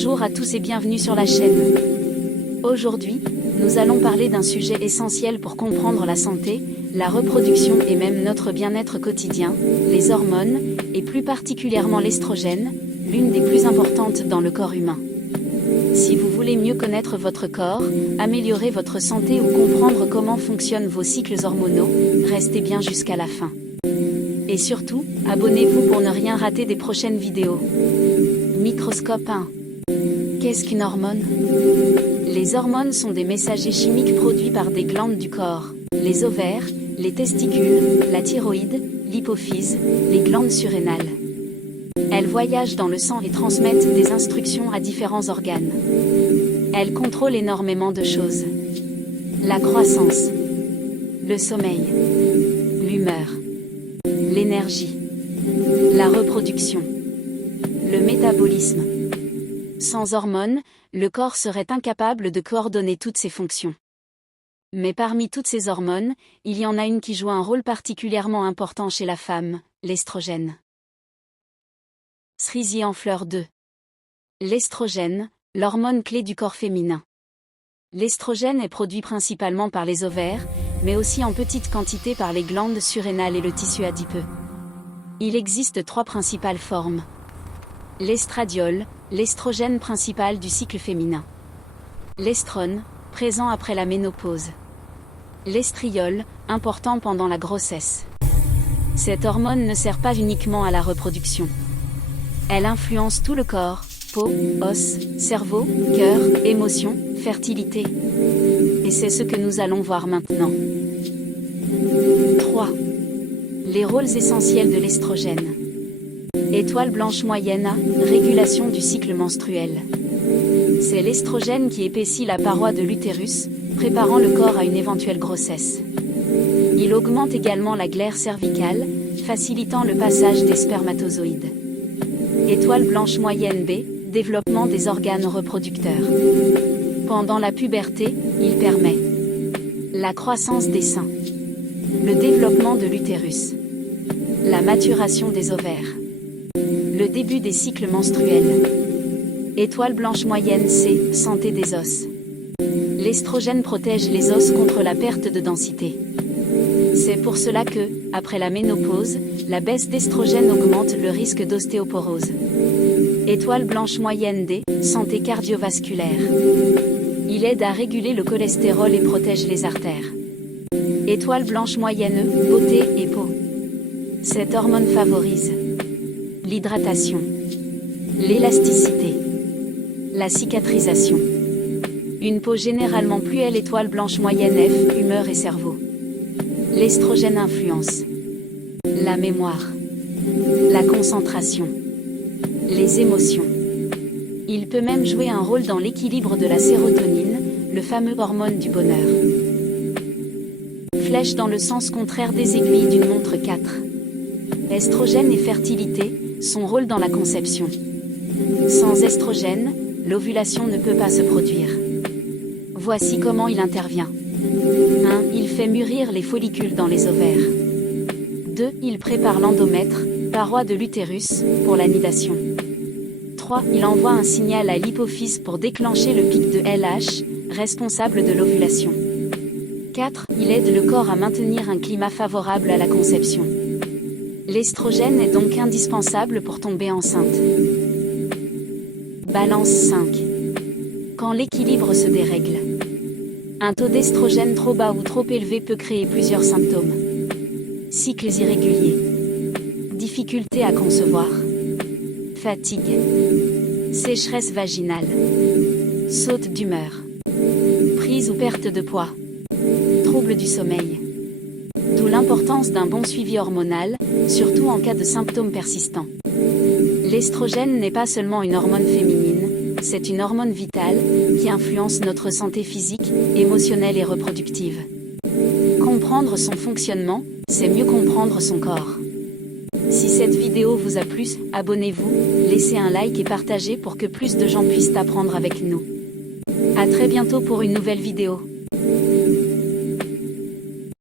Bonjour à tous et bienvenue sur la chaîne. Aujourd'hui, nous allons parler d'un sujet essentiel pour comprendre la santé, la reproduction et même notre bien-être quotidien, les hormones, et plus particulièrement l'estrogène, l'une des plus importantes dans le corps humain. Si vous voulez mieux connaître votre corps, améliorer votre santé ou comprendre comment fonctionnent vos cycles hormonaux, restez bien jusqu'à la fin. Et surtout, abonnez-vous pour ne rien rater des prochaines vidéos. Microscope 1. Qu'est-ce qu'une hormone? Les hormones sont des messagers chimiques produits par des glandes du corps, les ovaires, les testicules, la thyroïde, l'hypophyse, les glandes surrénales. Elles voyagent dans le sang et transmettent des instructions à différents organes. Elles contrôlent énormément de choses. La croissance, le sommeil, l'humeur, l'énergie, la reproduction, le métabolisme. Sans hormones, le corps serait incapable de coordonner toutes ces fonctions. Mais parmi toutes ces hormones, il y en a une qui joue un rôle particulièrement important chez la femme, l'estrogène. Cerisier en fleurs 2. L'estrogène, l'hormone clé du corps féminin. L'estrogène est produit principalement par les ovaires, mais aussi en petite quantité par les glandes surrénales et le tissu adipeux. Il existe 3 principales formes. L'estradiol, l'estrogène principal du cycle féminin. L'estrone, présent après la ménopause. L'estriol, important pendant la grossesse. Cette hormone ne sert pas uniquement à la reproduction. Elle influence tout le corps, peau, os, cerveau, cœur, émotions, fertilité. Et c'est ce que nous allons voir maintenant. 3. Les rôles essentiels de l'estrogène. Étoile blanche moyenne A, régulation du cycle menstruel. C'est l'estrogène qui épaissit la paroi de l'utérus, préparant le corps à une éventuelle grossesse. Il augmente également la glaire cervicale, facilitant le passage des spermatozoïdes. Étoile blanche moyenne B, développement des organes reproducteurs. Pendant la puberté, il permet la croissance des seins, le développement de l'utérus, la maturation des ovaires, le début des cycles menstruels. Étoile blanche moyenne C, santé des os. L'estrogène protège les os contre la perte de densité. C'est pour cela que, après la ménopause, la baisse d'estrogène augmente le risque d'ostéoporose. Étoile blanche moyenne D, santé cardiovasculaire. Il aide à réguler le cholestérol et protège les artères. Étoile blanche moyenne E, beauté et peau. Cette hormone favorise l'hydratation, l'élasticité, la cicatrisation. Une peau généralement pluelle. Étoile blanche moyenne F, humeur et cerveau. L'estrogène influence la mémoire, la concentration, les émotions. Il peut même jouer un rôle dans l'équilibre de la sérotonine, le fameux hormone du bonheur. Flèche dans le sens contraire des aiguilles d'une montre 4. Estrogène et fertilité, son rôle dans la conception. Sans estrogène, l'ovulation ne peut pas se produire. Voici comment il intervient. 1. Il fait mûrir les follicules dans les ovaires. 2. Il prépare l'endomètre, paroi de l'utérus, pour la nidation. 3. Il envoie un signal à l'hypophyse pour déclencher le pic de LH, responsable de l'ovulation. 4. Il aide le corps à maintenir un climat favorable à la conception. L'estrogène est donc indispensable pour tomber enceinte. Balance 5. Quand l'équilibre se dérègle. Un taux d'estrogène trop bas ou trop élevé peut créer plusieurs symptômes. Cycles irréguliers. Difficulté à concevoir. Fatigue. Sécheresse vaginale. Saute d'humeur. Prise ou perte de poids. Troubles du sommeil. D'où l'importance d'un bon suivi hormonal, surtout en cas de symptômes persistants. L'estrogène n'est pas seulement une hormone féminine, c'est une hormone vitale, qui influence notre santé physique, émotionnelle et reproductive. Comprendre son fonctionnement, c'est mieux comprendre son corps. Si cette vidéo vous a plu, abonnez-vous, laissez un like et partagez pour que plus de gens puissent apprendre avec nous. À très bientôt pour une nouvelle vidéo.